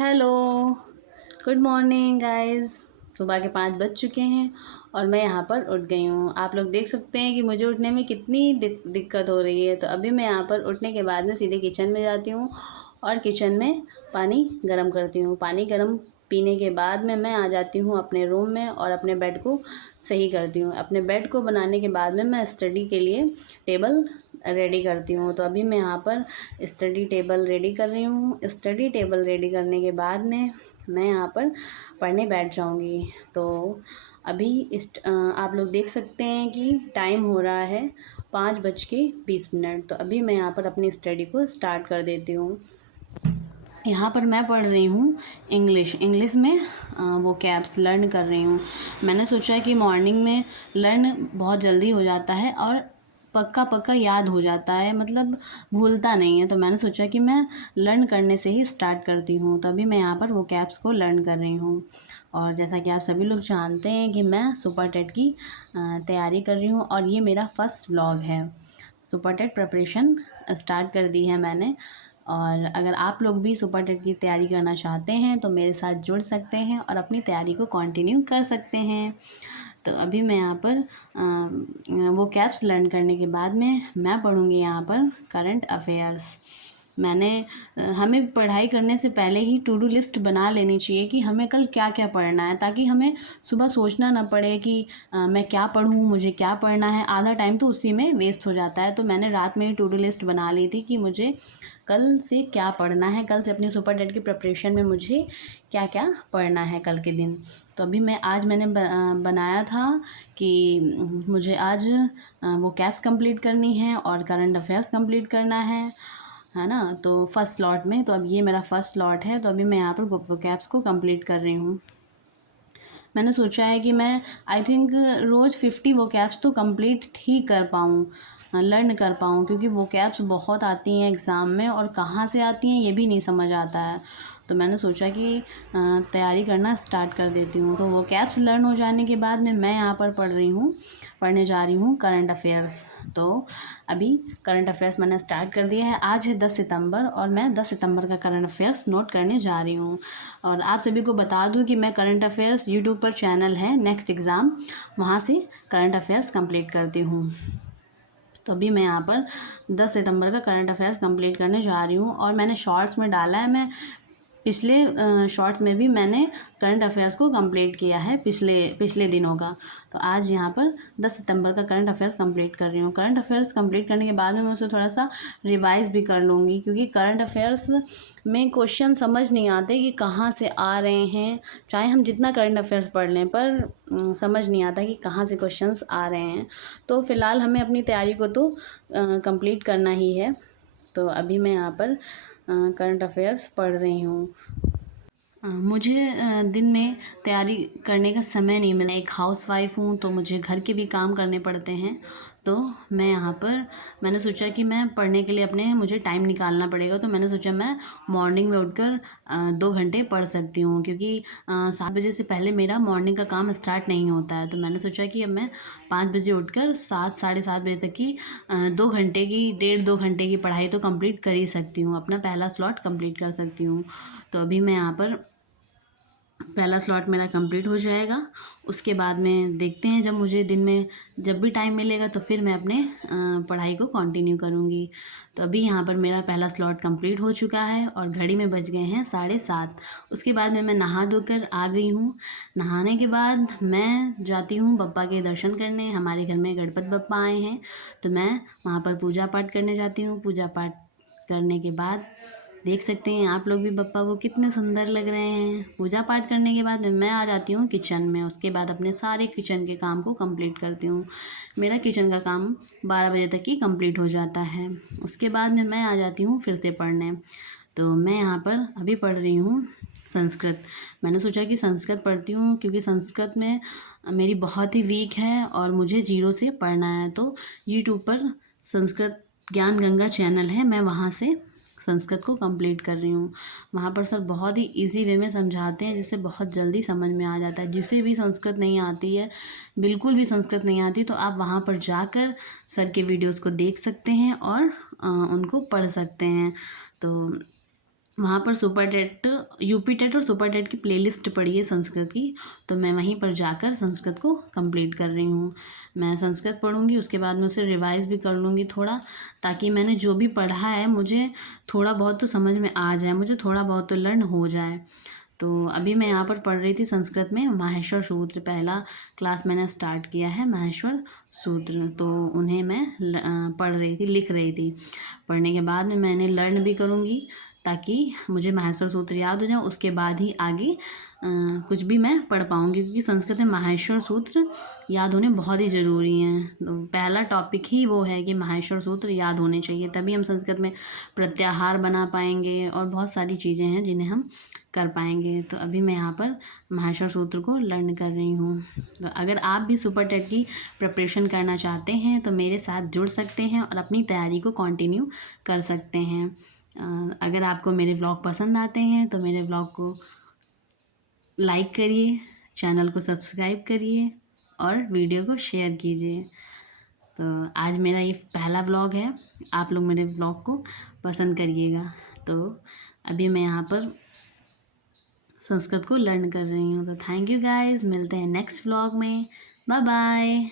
Hello, good morning guys. सुबह के 5 बज चुके हैं और मैं यहाँ पर उठ गई हूँ। आप लोग देख सकते हैं कि मुझे उठने में कितनी दिक्कत हो रही है। तो अभी मैं यहाँ पर उठने के बाद में सीधे किचन में जाती हूँ और किचन में पानी गर्म करती हूँ। पानी गर्म पीने के बाद में मैं आ जाती हूँ अपने रूम में और अपने बेड को सही करती हूँ। अपने बेड को बनाने के बाद में मैं स्टडी के लिए टेबल रेडी करती हूँ। तो अभी मैं यहाँ पर स्टडी टेबल रेडी कर रही हूँ। स्टडी टेबल रेडी करने के बाद में मैं यहाँ पर पढ़ने बैठ जाऊँगी। तो अभी आप लोग देख सकते हैं कि टाइम हो रहा है 5:20। तो अभी मैं यहाँ पर अपनी स्टडी को स्टार्ट कर देती हूँ। यहाँ पर मैं पढ़ रही हूँ इंग्लिश में वो कैप्स लर्न कर रही हूँ। मैंने सोचा कि मॉर्निंग में लर्न बहुत जल्दी हो जाता है और पक्का पक्का याद हो जाता है, मतलब भूलता नहीं है। तो मैंने सोचा कि मैं लर्न करने से ही स्टार्ट करती हूँ। तभी मैं यहाँ पर वो कैप्स को लर्न कर रही हूँ। और जैसा कि आप सभी लोग जानते हैं कि मैं सुपर टेट की तैयारी कर रही हूँ और ये मेरा फर्स्ट व्लॉग है। सुपर टेट प्रिपरेशन स्टार्ट कर दी है मैंने। और अगर आप लोग भी सुपर टेट की तैयारी करना चाहते हैं तो मेरे साथ जुड़ सकते हैं और अपनी तैयारी को कंटिन्यू कर सकते हैं। तो अभी मैं यहाँ पर वो कैप्स लर्न करने के बाद में मैं पढ़ूँगी यहाँ पर करंट अफेयर्स। हमें पढ़ाई करने से पहले ही टू डू लिस्ट बना लेनी चाहिए कि हमें कल क्या क्या पढ़ना है, ताकि हमें सुबह सोचना ना पड़े कि मैं क्या पढ़ूँ, मुझे क्या पढ़ना है। आधा टाइम तो उसी में वेस्ट हो जाता है। तो मैंने रात में ही टू डू लिस्ट बना ली थी कि मुझे कल से क्या पढ़ना है, कल से अपनी सुपर टेट की प्रिपरेशन में मुझे क्या क्या पढ़ना है कल के दिन। तो अभी मैंने बनाया था कि मुझे आज वो कैप्स कंप्लीट करनी है और करंट अफेयर्स कंप्लीट करना है ना। तो फर्स्ट स्लॉट में, तो अब ये मेरा फर्स्ट स्लॉट है। तो अभी मैं यहाँ पर वो कैप्स को कंप्लीट कर रही हूँ। मैंने सोचा है कि मैं आई थिंक रोज़ 50 वो कैप्स तो कंप्लीट ही कर पाऊँ, लर्न कर पाऊँ, क्योंकि वो कैप्स बहुत आती हैं एग्ज़ाम में और कहाँ से आती हैं ये भी नहीं समझ आता है। तो मैंने सोचा कि तैयारी करना स्टार्ट कर देती हूँ। तो वो कैप्स लर्न हो जाने के बाद में मैं यहाँ पर पढ़ने जा रही हूँ करंट अफेयर्स। तो अभी करंट अफेयर्स मैंने स्टार्ट कर दिया है। आज है 10 सितंबर और मैं 10 सितंबर का करंट अफेयर्स नोट करने जा रही हूँ। और आप सभी को बता दूँ कि मैं करंट अफेयर्स यूट्यूब पर चैनल है नेक्स्ट एग्ज़ाम, वहाँ से करंट अफेयर्स कंप्लीट करती हूँ। तो अभी मैं यहाँ पर 10 सितंबर का करंट अफेयर्स कंप्लीट करने जा रही हूँ। और मैंने शॉर्ट्स में डाला है, मैं पिछले शॉर्ट्स में भी मैंने करंट अफेयर्स को कंप्लीट किया है पिछले दिनों का। तो आज यहाँ पर 10 सितंबर का करंट अफेयर्स कंप्लीट कर रही हूँ। करंट अफेयर्स कंप्लीट करने के बाद में मैं उसे थोड़ा सा रिवाइज़ भी कर लूँगी, क्योंकि करंट अफेयर्स में क्वेश्चन समझ नहीं आते कि कहाँ से आ रहे हैं। चाहे हम जितना करंट अफेयर्स पढ़ लें, पर समझ नहीं आता कि कहाँ से क्वेश्चंस आ रहे हैं। तो फ़िलहाल हमें अपनी तैयारी को तो कंप्लीट करना ही है। तो अभी मैं यहाँ पर करंट अफेयर्स पढ़ रही हूँ। मुझे दिन में तैयारी करने का समय नहीं मिला। एक हाउसवाइफ़ हूँ तो मुझे घर के भी काम करने पड़ते हैं। तो मैंने सोचा कि मैं पढ़ने के लिए मुझे टाइम निकालना पड़ेगा। तो मैंने सोचा मैं मॉर्निंग में उठकर 2 घंटे पढ़ सकती हूँ, क्योंकि 7 बजे से पहले मेरा मॉर्निंग का काम स्टार्ट नहीं होता है। तो मैंने सोचा कि अब मैं 5 बजे उठकर 7 साढ़े 7 बजे तक की 2 घंटे की 1.5-2 घंटे की पढ़ाई तो कंप्लीट कर ही सकती हूँ, अपना पहला स्लॉट कंप्लीट कर सकती हूँ। तो अभी मैं यहाँ पर पहला स्लॉट मेरा कंप्लीट हो जाएगा। उसके बाद में देखते हैं, जब मुझे दिन में जब भी टाइम मिलेगा तो फिर मैं अपने पढ़ाई को कंटिन्यू करूँगी। तो अभी यहाँ पर मेरा पहला स्लॉट कंप्लीट हो चुका है और घड़ी में बज गए हैं 7:30। उसके बाद में मैं नहा धोकर आ गई हूँ। नहाने के बाद मैं जाती हूँ बप्पा के दर्शन करने। हमारे घर में गणपति बप्पा आए हैं, तो मैं वहाँ पर पूजा पाठ करने जाती हूँ। पूजा पाठ करने के बाद देख सकते हैं आप लोग भी बप्पा को कितने सुंदर लग रहे हैं। पूजा पाठ करने के बाद में मैं आ जाती हूँ किचन में। उसके बाद अपने सारे किचन के काम को कंप्लीट करती हूँ। मेरा किचन का काम 12 बजे तक ही कंप्लीट हो जाता है। उसके बाद में मैं आ जाती हूँ फिर से पढ़ने। तो मैं यहाँ पर अभी पढ़ रही हूँ संस्कृत। मैंने सोचा कि संस्कृत पढ़ती हूँ, क्योंकि संस्कृत में मेरी बहुत ही वीक है और मुझे 0 से पढ़ना है। तो यूट्यूब पर संस्कृत ज्ञान गंगा चैनल है, मैं वहाँ से संस्कृत को कंप्लीट कर रही हूँ। वहाँ पर सर बहुत ही इजी वे में समझाते हैं, जिससे बहुत जल्दी समझ में आ जाता है। जिसे भी संस्कृत नहीं आती है, बिल्कुल भी संस्कृत नहीं आती, तो आप वहाँ पर जाकर सर के वीडियोस को देख सकते हैं और उनको पढ़ सकते हैं। तो वहाँ पर सुपर टेट, यूपी टेट और सुपर टेट की प्लेलिस्ट पड़ी है संस्कृत की, तो मैं वहीं पर जाकर संस्कृत को कंप्लीट कर रही हूँ। मैं संस्कृत पढ़ूँगी, उसके बाद में उसे रिवाइज़ भी कर लूँगी थोड़ा, ताकि मैंने जो भी पढ़ा है मुझे थोड़ा बहुत तो समझ में आ जाए, मुझे थोड़ा बहुत तो लर्न हो जाए। तो अभी मैं यहाँ पर पढ़ रही थी संस्कृत में माहेश्वर सूत्र, पहला क्लास मैंने स्टार्ट किया है माहेश्वर सूत्र, तो उन्हें मैं पढ़ रही थी, लिख रही थी। पढ़ने के बाद में मैंने लर्न भी करूँगी, ताकि मुझे माहेश्वर सूत्र याद हो जाए, उसके बाद ही आगे कुछ भी मैं पढ़ पाऊँगी, क्योंकि संस्कृत में माहेश्वर सूत्र याद होने बहुत ही ज़रूरी हैं। तो पहला टॉपिक ही वो है कि माहेश्वर सूत्र याद होने चाहिए, तभी हम संस्कृत में प्रत्याहार बना पाएंगे और बहुत सारी चीज़ें हैं जिन्हें हम कर पाएंगे। तो अभी मैं यहाँ पर माहेश्वर सूत्र को लर्न कर रही हूँ। तो अगर आप भी सुपर टेट की प्रिपरेशन करना चाहते हैं तो मेरे साथ जुड़ सकते हैं और अपनी तैयारी को कंटिन्यू कर सकते हैं। अगर आपको मेरे व्लॉग पसंद आते हैं तो मेरे व्लॉग को लाइक करिए, चैनल को सब्सक्राइब करिए और वीडियो को शेयर कीजिए। तो आज मेरा ये पहला व्लॉग है, आप लोग मेरे व्लॉग को पसंद करिएगा। तो अभी मैं यहाँ पर संस्कृत को लर्न कर रही हूँ। तो थैंक यू गाइस, मिलते हैं नेक्स्ट व्लॉग में। Bye bye.